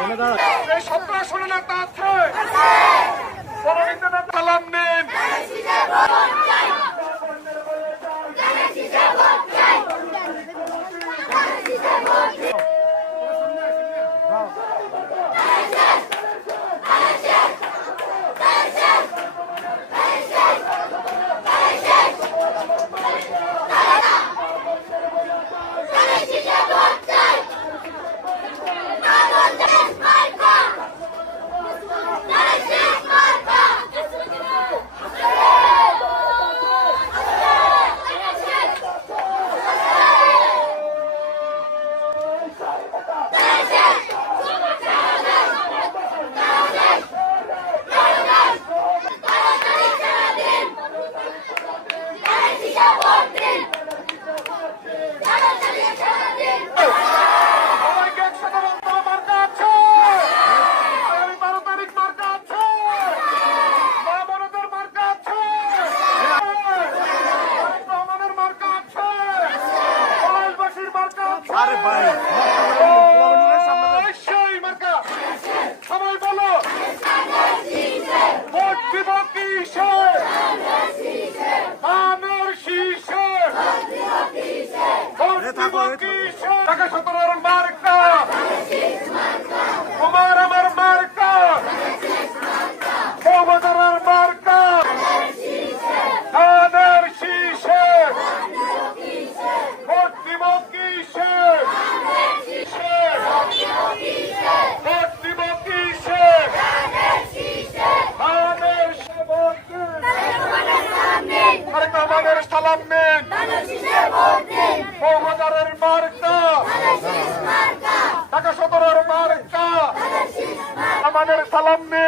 সন্ত্রাসী নেতা আছে, সালাম নিন। আরে ভাই সবাই বলো ভোট দিব কিসে, ধানের শীষে, ভোট দিব কিসে, টাকা 17 মার্কা, তোমার আমার মার্কা, মমতার মার্কা, ধানের শীষে, ভোট দিব কিসে, ভোট দিব কিসে, আমাদের সালাম নেন। মৌহাজারের মার্কা, টাকা 17 মার্কা, আমাদের সালাম নেন।